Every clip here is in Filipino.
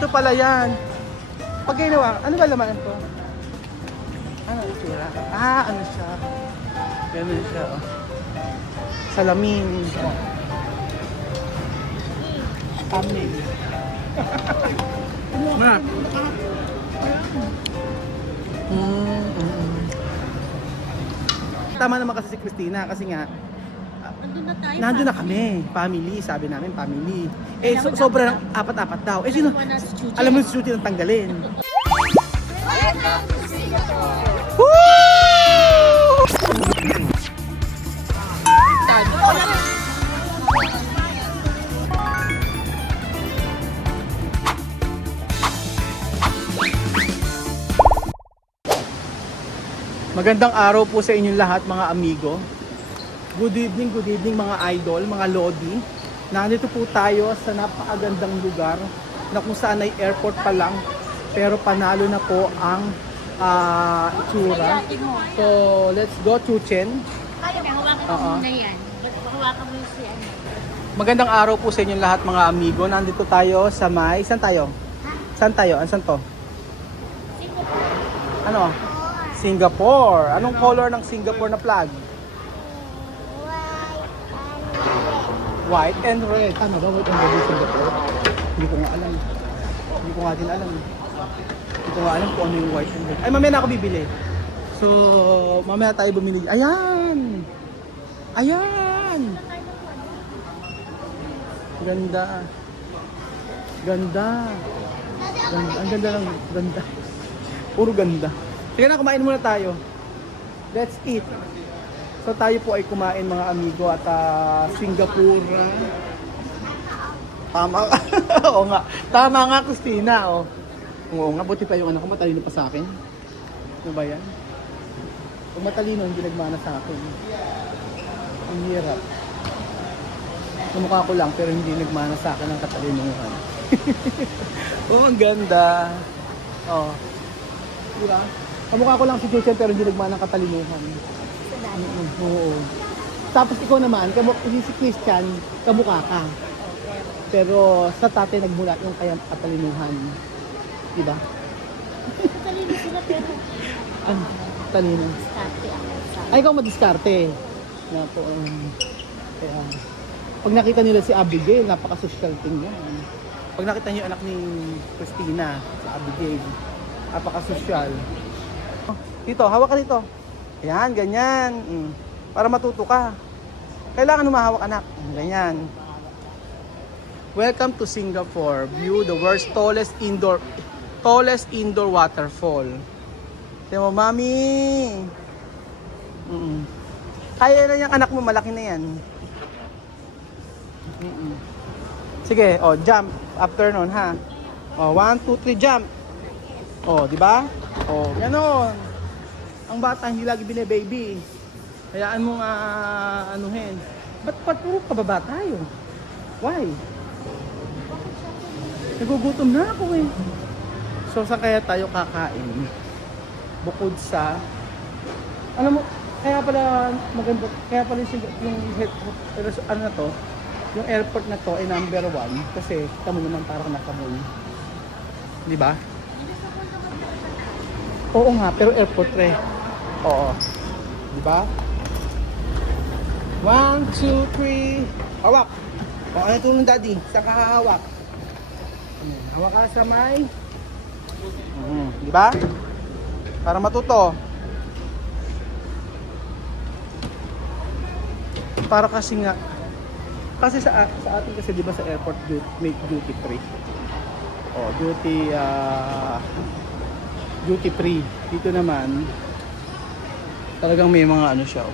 ito pala yan. Pag ginawa, ano ba laman ito? Ano itsura? Ano siya? Ganun siya, oh. Salamin. Amin. Na. Tama naman kasi si Christina kasi nga nandun na kami, family, sabi namin family. Eh sobrang apat-apat daw. Eh sino? Alam mo si Chuchi nang tanggalin. Welcome to Singapore! Woo! Magandang araw po sa inyong lahat mga amigo. Good evening mga idol, mga lodi. Nandito po tayo sa napakagandang lugar na kung saan ay airport pa lang pero panalo na po ang itsura. So let's go Chuchen. Hawakan mo muna yan. Hawakan mo yung siya. Magandang araw po sa inyong lahat mga amigo. Nandito tayo sa may, saan tayo? Saan tayo? Saan to? Ano? Singapore. Anong color ng Singapore na flag? White and red. Ano ba? White and red yung Singapore? Hindi ko nga alam. Hindi ko nga din alam. Hindi ko nga alam kung ano yung white and red. Ay, mamaya na ako bibili. So, mamaya tayo bumili. Ayan! Ayan! Ganda. Ganda. Ganda. Ang ganda lang. Ganda. Puro ganda. Sige na, kumain muna tayo. Let's eat. So tayo po ay kumain mga amigo at Singapore. Tama. Oo nga. Tama nga, Christina. Oh. Oo nga, buti pa yung anak ko matalino pa sa akin. Ano ba yan? Kung matalino, hindi nagmana sa akin. Ang hirap. Namukha ko lang pero hindi nagmana sa akin ang katalinuhan. Oh, ang ganda. Oh. Diba? Kamukha ko lang si Jason pero hindi nagmana ng katalinuhan. Oo. Tapos ikaw naman, si Christian, kamukha ka. Pero sa tatay nagmula yung kayang katalinuhan. Diba? Talino sila pero Ano? Talino. diskarte ako. Ay, ikaw madiskarte. Na po, kaya, pag nakita nila si Abigail, napaka-social tingnan. Pag nakita niyo anak ni Christina, si Abigail, napaka-social. Dito, hawak ka dito. Ayan, ganyan. Para matuto ka. Kailangan humahawak anak. Ganyan. Welcome to Singapore. View the world's tallest indoor waterfall. Tingnan mo, mami. Kaya na yung anak mo, malaki na yan. Sige, oh, jump. After nun, ha. Oh, 1, 2, 3, jump. Oh, di ba? Oh, ganon. Ang bata hindi lagi bine-baby. Hayaan mong anuhin. Ba't puro pababa tayo? Why? Nagugutom na ako eh. So saan kaya tayo kakain? Bukod sa alam mo, kaya pala maganda, kaya pala yung ano na to, yung airport na to ay number 1 kasi kita mo naman parang nasa mall. Di ba? Oo nga, pero airport re. Oo. Di ba? 1, 2, 3. Hawak. O ano tulong daddy? Saan ka hahawak? Hawak ka sa may. Di ba? Para matuto. Para kasi nga kasi sa atin kasi di ba sa airport may duty free. Oh, duty free. Dito naman talagang may mga ano siya. Oh.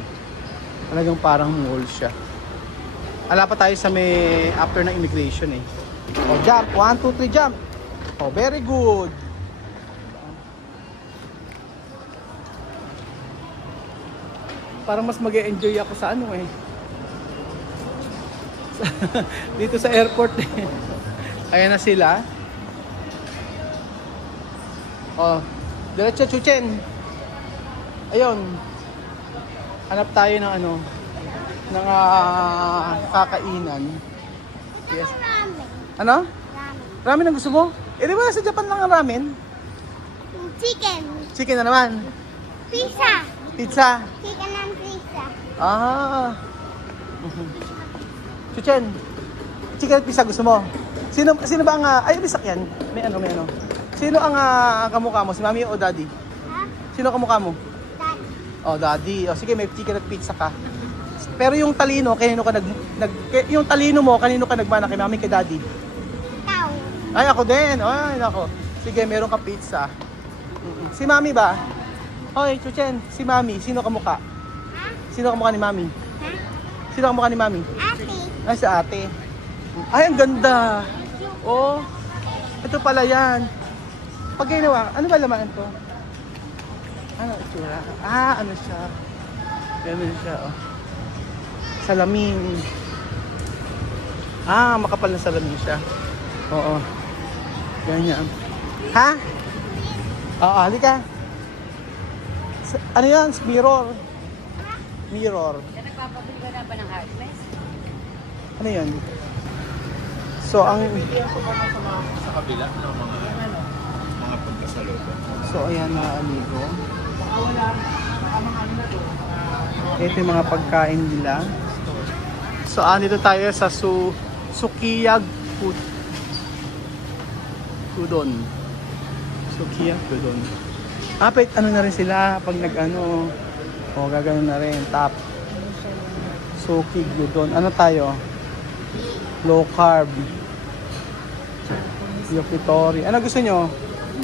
Talagang parang mall siya. Ala pa tayo sa may after ng immigration eh. Oh, jump. 1, 2, 3, jump. Oh, very good. Parang mas mag-e-enjoy ako sa ano eh. Dito sa airport eh. Ayan na sila. Oh, diretso Chuchen. Ayun. Hanap tayo ng ano, ng kakainan. Yes. Ano? Ramen ang gusto mo? Eh, di ba sa Japan lang ang ramen? Chicken. Chicken na naman. Pizza. Pizza. Chicken and pizza. Ah. Chuchen, chicken at pizza gusto mo? Sino ba ang, ay, bisak yan. May ano. Sino ang kamukha mo? Si mami o daddy? Ha? Sino kamukha mo? Dad. Oh, daddy. O, sige, may chicken at pizza ka. Pero yung talino, kanino ka yung talino mo, kanino ka nagmana? Kay mami, kay daddy? Cow. Ay, ako din. Ay, nako. Sige, meron ka pizza. Si mami ba? Hoy, Chuchen, si mami, sino kamukha? Ha? Sino kamukha ni mami? Ha? Sino kamukha ni mami? Ate. Ay, si ate. Ay, ang ganda. Oh, ito pala yan. Pag ginawa, ano ba laman to? Ano itsura? Ah, ano siya? Ganun siya, oh. Salamin. Ah, makapal na salamin siya. Oo. Ganyan. Ha? Oo, halika. Ano yan? Mirror. Mirror. Nagpapabili ka na ba ng hardness? Ano yan? So, ang... Sa kabila ng mga pagkasalubong. So, ayan mga amigo. Ito yung mga pagkain nila. So, dito tayo sa Sukiyag Food. Udon. Sukiyag Udon. Pwede ano na rin sila pag nag-ano. O, gagano na rin. Top. Sukiyag Udon. Ano tayo? Low carb. Yakitori. Ano gusto nyo?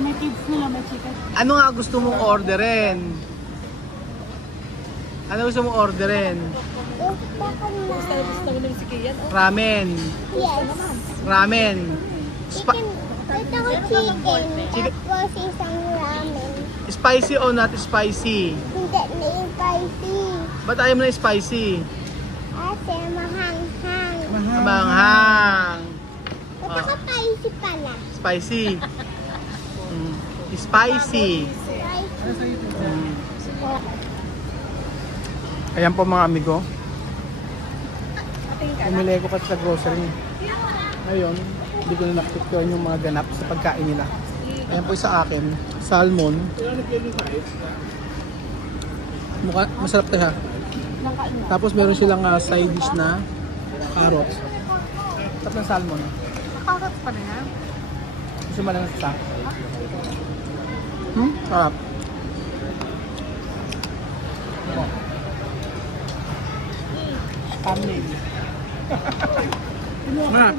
May kids nila, may chicken. Ano nga gusto mong orderin? Ano gusto mong orderin? Ramen. Yes. Ramen. Chicken. Ito ko chicken. Chicken. Tapos isang ramen. Spicy o not spicy? Hindi na yung spicy. Ba't ayaw mo na spicy? Ate, mahanghang. Manghang. Ito ko spicy pala. Spicy. Spicy. Spicy. Ayan po mga amigo. Bumili ko kasi sa grocery. Ngayon, hindi ko na nakikita yung mga ganap sa pagkain nila. Ayan po sa akin, salmon. Masarap to siya. Tapos meron silang side dish na carrots. Sarap ng salmon. Carrots pa na yan? Gusto mo lang sa sarap. Amin. Na.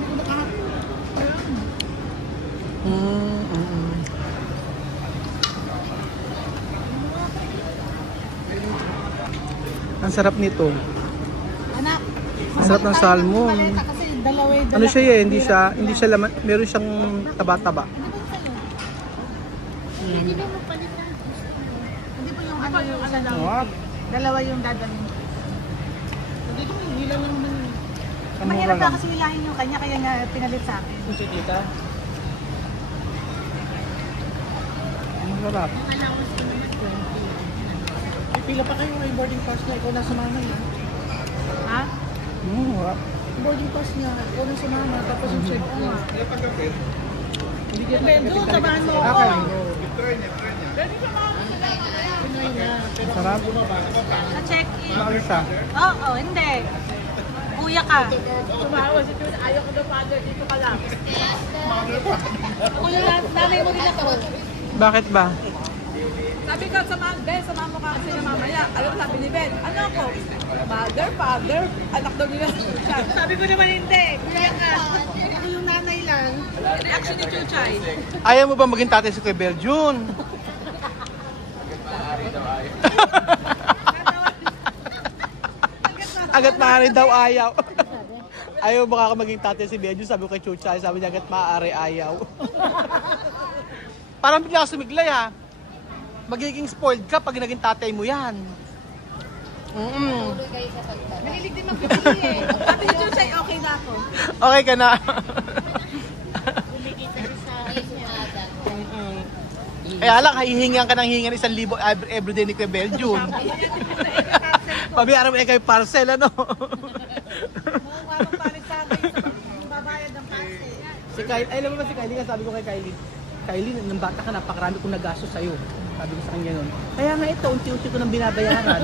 Ang sarap nito. Anak. Ang sarap ng salmon. Kasi dalawa Ano siya hindi siya laman, meron siyang taba-taba. Hindi mo palitan. Hindi po yung ano yung ano lang. Wow. Dalawa yung dadalhin. Hindi ko hilang lang naman. Ang mura Mahirap lang. na kasi hilahin yung kanya kaya nga pinalit sa akin. Chiquita. Ang sarap. Pila pa kayo may boarding pass niya, ikaw na sumama niya. Ha? Sarap. Boarding pass niya, ikaw na sumama, tapos yung check mo. Hindi ka doon, samahan mo ako. Sarap. Na-check-in. Ano siya? Oo, hindi. Kuya ka. Tumawa si Jun, ayaw ko na father, dito ka lang. Kuya, nanay mo din ako. Bakit ba? Sabi ko sa Ben, samahan mo ka kasi na mamaya. Alam mo sabi ni Ben, ano ako? Mother, father, anak daw nila. Sabi ko naman hindi, kuya ka. Ako yung nanay lang. Reaction ni Chuchay. Ayaw mo ba maging tatay si Kuya Berjun? Agat maaari daw ayaw. Ayaw baka ka maging tatay si Berjun, sabi ko kay Chuchay, sabi niya agat maaari ayaw. Parang bigla sumiglay ha. Magiging spoiled ka pag naging tatay mo yan. Nalilig din magpipili eh. Sabi ni Chuchay, okay na ako. Okay ka na. Kaya lang, hihingan ka ng hingan 1,000 everyday ni Kuya Berjun. Pabiyaran mo kay parcel, ano? Mukha mong palit sa akin, babayad ng paste. Si Kylie, ay, alam mo ba si Kylie nga, sabi ko kay Kylie, Kylie, nang bata ka, napakarami kong nagastos sa'yo. Sabi ko sa kanya nun. Kaya nga ito, unti-unti ko nang binabayaran.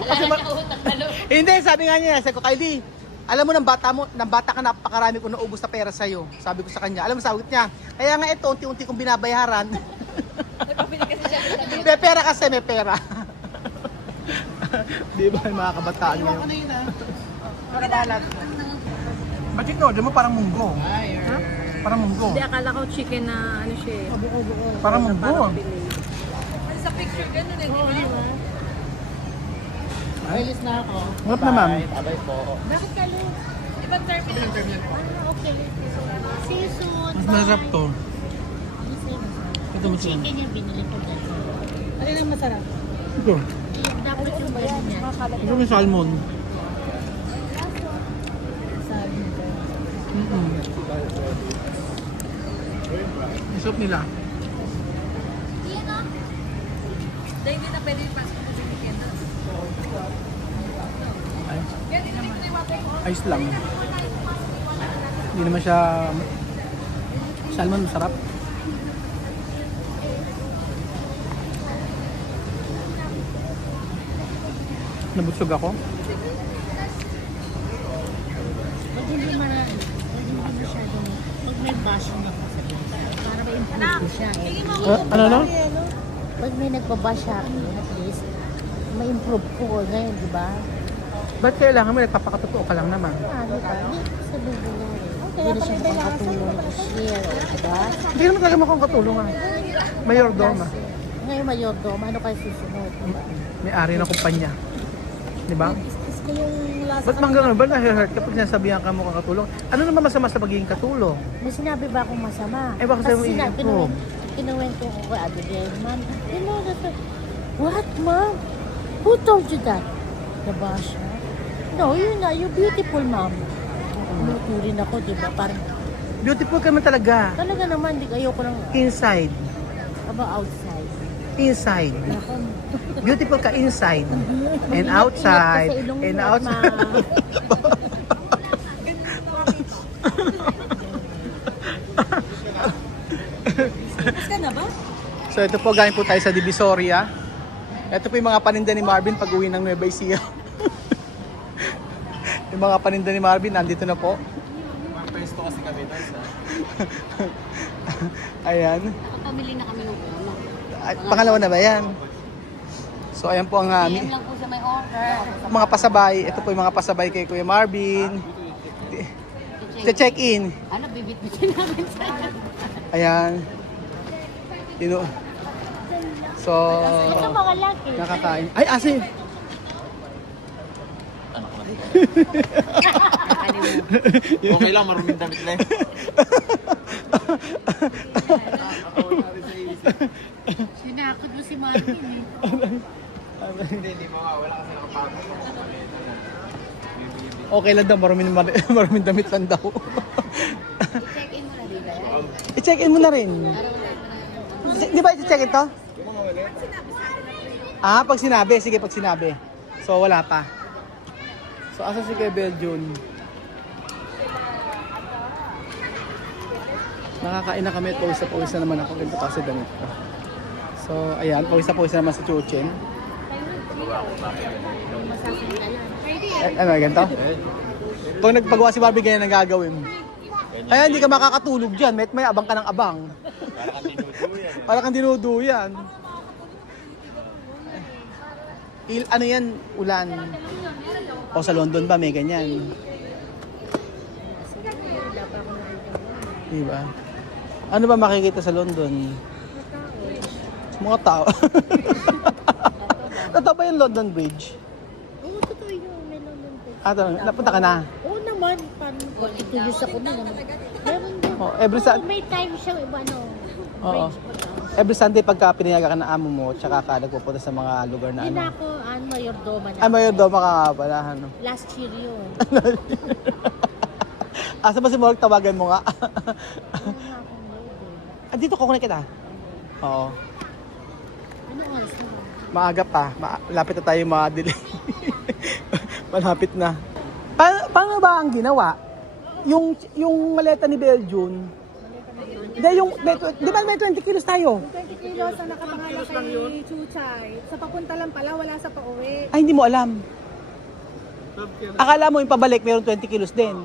Kasi hindi, sabi nga niya, sabi ko, Kylie, alam mo, nang bata ka, napakarami ko naubos na pera sa'yo. Sabi ko sa kanya, alam mo, sabi niya, kaya nga ito, unti-unti kong binabayaran. Nagpapili kasi siya. May pera kasi, may pera. Di ba, yung mga kabataan ngayon? Para balat. Ba't yung order mo parang munggo? Parang munggo. Hindi, akala ko chicken na ano siya eh. Parang munggo. Kasi sa picture ganun eh, di ba? Alis na ako. Ngap naman. Abay po. Bakit ka lang? Di ba terminal? Ah, okay. See you soon. Mas masarap to. Ito Yung mas chicken yung binili ko dyan. Ano yung masarap? Ito. Dapat yung bayan niya. Ito may salmon. Ang sarap nila. Dahil hindi na pwede yung pasok sa chicken. Ay, Yan, hindi ko na yung water ko. ayos lang. Hindi naman siya... Salmon, masarap. Nabusog ako. Pag hindi marami, pag hindi masyadong, pag may bashing ako sa para ma-improve ko siya. Ano? Pag may nagbabash sa akin, at least, ma-improve ko ngayon, di ba? Ba't kailangan mo nagpapakatotoo ka lang naman? Ano ba? Hindi ko sabihin ko yan eh. Hindi na siya makakatulong to share, di ba? Hindi naman talaga makakatulong ah. Mayordoma. Ngayon mayordoma, ano kayo susunod, di ba? May-ari ng kumpanya. Di ba? Is ko yung lasa. Ba't mang gano'n? Ba't na-hurt kapag sinasabihan ka mo kang katulong? Ano naman masama sa pagiging katulong? May sinabi ba akong masama? Eh, baka sabi mo i-improve. Kinuwento ko kay Ate Del, Ma'am, you know that, what, Ma'am? Who told you that? Diba siya? No, you're beautiful, Ma'am. Tinuturin ako, diba? Parang, Beautiful ka naman talaga. talaga naman, di kayo ko lang, Inside. about outside. Inside. Ako, Beautiful ka inside. And mag-ingat-ingat outside. ka sa ilong And mo at outside. Tapos ka na ba? So ito po, galing po tayo sa Divisoria. Ito po yung mga paninda ni Marvin pag uwi ng Nueva Ecija. Yung mga paninda ni Marvin, nandito na po. Pwesto kasi kami doon sa... Ayan. pamili na kami ng ulo. Ay, pangalawa na ba yan? So ayan po ang Yan lang po siya may order. mga pasabay. Ito po yung mga pasabay kay Kuya Marvin. Check-in. Ano, bibit-bitin namin sa Ayan. So, Ito mga laki. nakakain. Ay, asin! Okay lang, maruming damit na yun. Sinakot mo si Marvin eh. Hindi mawawala kasi nakapagod. Okay lang daw, maruming damit lang daw. Check-in mo na rin ba? I-check-in mo na rin. Di ba i-check-in to? Ah, pag sinabi. Sige, pag sinabi. So, wala pa. So, asa si Kuya Beljun? Nakakain na kami. Pawis na naman ako. Ganito kasi damit ko. So, ayan. Pawis na naman sa Chuchin. Ano, ganito? Pag nagpagawa si Barbie, ganyan ang gagawin. Kaya hindi ka makakatulog dyan. May abang ka ng abang. Para kang dinuduyan. Ano yan? Ulan. O sa London ba may ganyan? Diba? Ano ba makikita sa London? Mga tao. Totoo ba yung London Bridge? Oo, totoo yun. May naman po. Napunta ka na? Oo naman. Parang itulos ako na naman. Meron din. Oh, every Kung may time siya, iba ano. Oo. Every Sunday pagka pinayaga ka ng amo mo, tsaka ka nagpupunta sa mga lugar na Hindi na ano. ako, mayordoma na. Ay, mayor daw makakapala, ano. Last year yun. Asa ba si Morg? Tawagan mo nga. Ano nga akong load eh. Dito kukunin kita. Oo. Ano oras na? Maaga pa. Malapit na tayo ma-delay. Malapit na. Paano ba ang ginawa? yung maleta ni Belgium, hindi, di ba may 20 kilos tayo? 20 kilos ang nakapangalan kay Chuchay. Sa papunta lang pala, wala sa pauwi. Ay, hindi mo alam. Akala mo yung pabalik, mayroon 20 kilos din.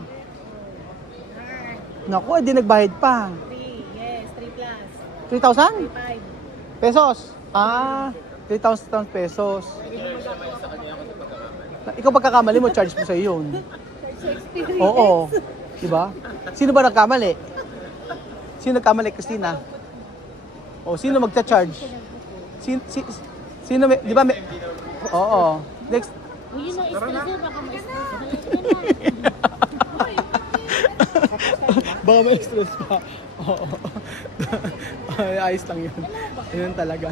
Naku, di nagbayad pa. 3, yes, 3 plus. 3,000 5. pesos. 3,000 pesos. Ikaw pagkakamali mo, charge mo sa yun. Sa experience. Oo. Diba? Sino ba nagkamali? Sino nagkamali, Christina? O, sino magcha-charge? Sino may, di ba may... Oo. Next. Uy, yun ang stress yun, baka ma-stress. Baka may stress pa. Oo. Ay, ayos lang yun. Yun talaga.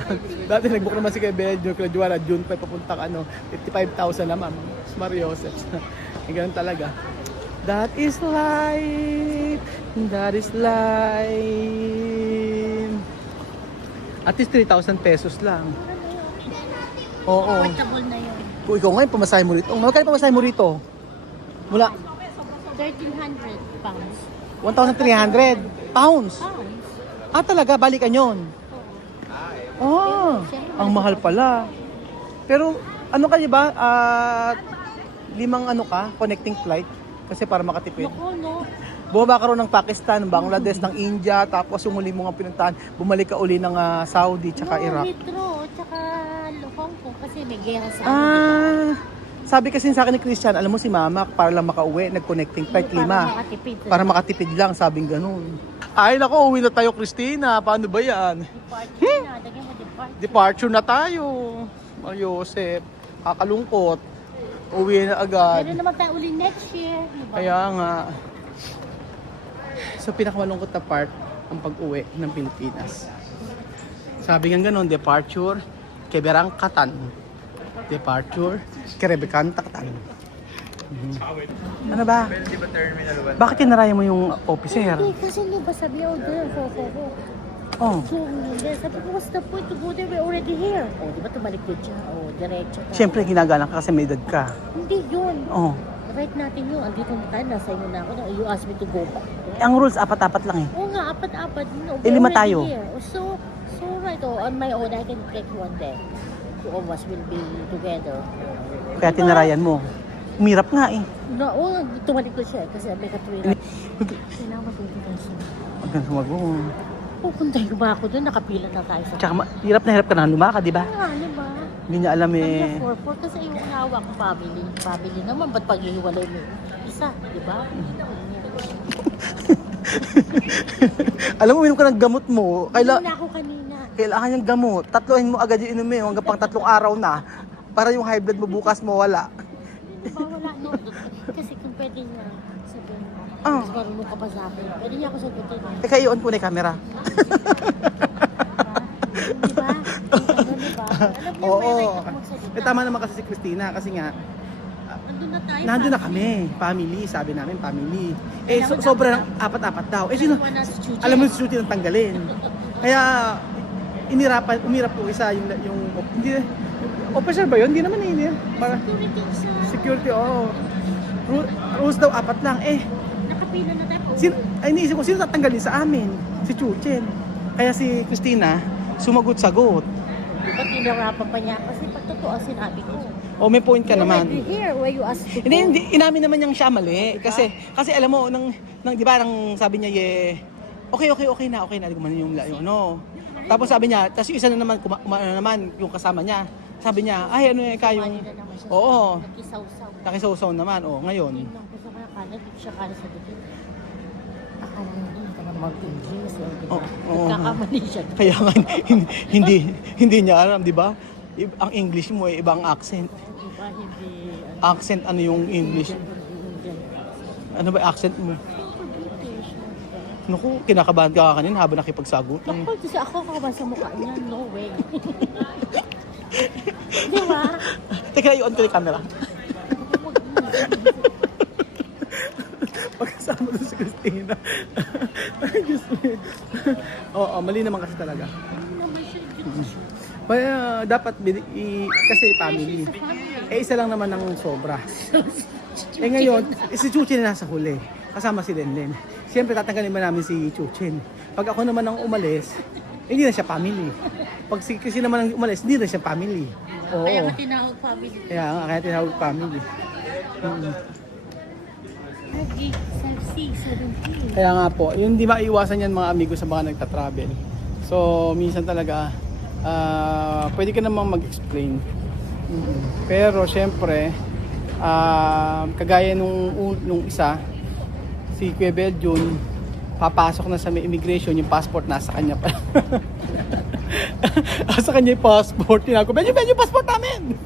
Dati nag-book naman si kay Belgium, kay Juara, June 5 papunta ka, 55,000 naman. Mario Joseph. Ganun talaga. That is life. That is life. At least 3,000 pesos lang. Oo. Comfortable na yun. Kung ikaw ngayon, pamasahe mo rito. Magkano pamasahe mo rito? Mula 1,300 pounds. 1,300 pounds. Pounds? Talaga, balikan yun. Ang mahal pala. Pero, ano ka ba? 5 connecting flight. Kasi para makatipid. Naku, no? Bumaba ka rin ng Pakistan, Bangladesh, ng India, tapos yung huli mo nga pinuntahan, bumalik ka uli ng Saudi, tsaka Iraq. Heathrow, tsaka Hong Kong kasi may gera sa Sabi kasi sa akin ni Christian, alam mo si Mama, para lang makauwi, nag-connecting flight 5. makatipid. Para makatipid lang, sabing ganun. Ay nako, uwi na tayo, Christina. Paano ba yan? Departure na, lagyan mo departure. Departure na tayo. Mario Joseph, kakalungkot. Uwi na agad. Meron naman tayo uli next year. Diba? Kaya nga. So pinakamalungkot na part ang pag-uwi ng Pilipinas. Sabi nga ganun, departure, keberangkatan. Departure, kerebekantatan. Ano ba? Di ba terminal 1? Bakit tinarayan mo yung officer? Hindi, kasi hindi ba sabi, oh, there, go. Oh, So, hindi. Sabi ko, what's the point to go there? We're already here. Oh, di ba tumalikod siya? Oh, diretso ka. siyempre ginagalang ka kasi may edad ka. Hindi yun. Oh. Right natin yun. Andito na tayo. Nasa inyo na ako. You asked me to go back. Ang rules, apat-apat lang eh. Oo nga, apat-apat. No, Eh, 5 we're tayo. already here. So right. Oh, on my own, I can break one day. Two of us will be together. Kaya tinarayan mo. Umirap nga eh. No, oh, tumalikod siya kasi may katwiran. Kailangan matutunan siya. Hanggang sumagot. Pupuntahin ko ba ako doon? Nakapila na tayo sa... Tsaka hirap na hirap ka na lumakad, di ba? Ah, ano ba? Hindi niya alam Kanya eh. 4-4 kasi yung hawak ko family. Family naman, ba't paghihiwalay mo? Isa, di ba? Alam mo, uminom ka ng gamot mo. Kailan na ako kanina. Kailangan yung gamot. Tatluhin mo agad yung inumin hanggang pang 3 araw na. Para yung high blood mo bukas mawala. Di ba wala no? Kasi kung pwede niya, sabihin mo. Ah. Mas marunong ka pa sa akin. Pwede niya ako sagutin. Teka, i-on ko na yung camera. Di ba? Di ba? Alam niyo, may right ako magsalita. Tama naman kasi si Christina. Kasi nga, Nandun na tayo. nandun na kami. Family. Sabi namin, family. Eh, Kailangan sobrang apat-apat daw. Eh, sino? Wala si Chuchi. Alam mo si Chuchi nang tanggalin. Kaya, umirap po isa yung hindi, officer ba yun? Hindi naman eh. Para, Security isa. security, oo. Rules daw, 4 lang. Eh, Nakapila na tayo. iniisip ko, sino tatanggalin sa amin? Si Chuchen. Kaya si Christina, sumagot-sagot. Di ba tinarapan pa niya? Kasi pag totoo ang sinabi ko. O may point ka You're naman. already here where you asked to go. Hindi, inamin naman niyang siya mali. Kasi alam mo, di ba, nang sabi niya, okay na. Hindi ko man yung ano. Tapos sabi niya, tapos yung isa na naman, naman, yung kasama niya. Sabi niya, ay, ano yung kayong, Kumali na naman siya. oo, Nakisaw-saw. nakisaw-saw naman, ngayon. Tingnan ko sa kanya, kala, di siya kala sa dito. Akala niya, hindi ka na mag-English. Oo. Nagkakamali siya. Kaya nga, hindi niya alam, di ba? Ang English mo ay ibang accent. Diba, hindi, Accent, ano yung English? Ano ba accent mo? British. Naku, kinakabahan ka kanina habang nakipagsagot. Naku, kasi ako kakaba sa mukha niya. No way. Di ba? Teka, i-on ko yung camera. Pagkasama doon si Christina. Ay, Diyos mo. Oo, mali naman kasi talaga. Ano naman siya? Diyos siya. Kaya dapat, kasi family. Eh, isa lang naman ng sobra. Eh ngayon, si Chuchi na nasa huli. kasama si Lenlen. Siyempre tatanggalin ba namin si Chuchin. Pag ako naman ang umalis, hindi na siya family. Pag si Christine naman ang umalis, hindi na siya family. Oo. Kaya ka tinawag family. Kaya nga, kaya tinawag family. Kaya nga po, yun di maiwasan yan mga amigo sa mga nagta-travel. So, minsan talaga, pwede ka namang mag-explain. Pero, syempre, kagaya nung isa, si Kuya Beljun, papasok na sa may immigration, yung passport nasa kanya pa. Sa kanya yung passport, tinago, Beljun, yung passport namin!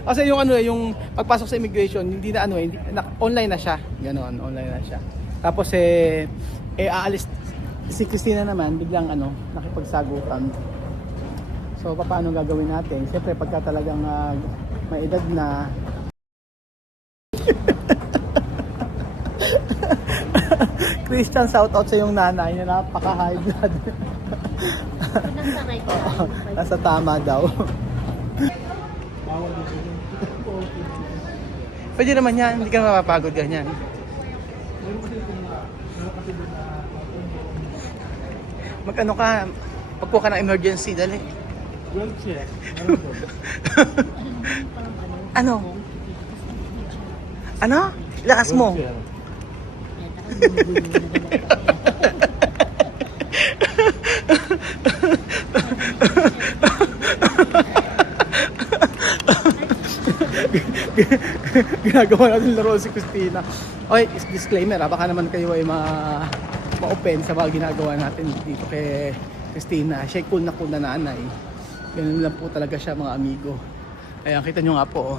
Kasi yung yung pagpasok sa immigration, hindi na online na siya. Ganon, online na siya. Tapos aalis si Christina naman, biglang nakipagsagutan. So paano gagawin natin? Siyempre pagka talagang may edad na Christian, shout out sa yung nanay na napaka-high blood. Nasa tama daw. Pwede naman yan, hindi ka mapapagod ganyan. Mag-ano ka, pagkuha ka ng emergency, dali. Ano? Ano? Lakas mo. Ginagawa natin laro si Christina. Okay, disclaimer baka naman kayo ay ma-open sa mga ginagawa natin dito kay Christina. Siya cool na nanay. Ganun lang po talaga siya mga amigo. Ayan, kita nyo nga po.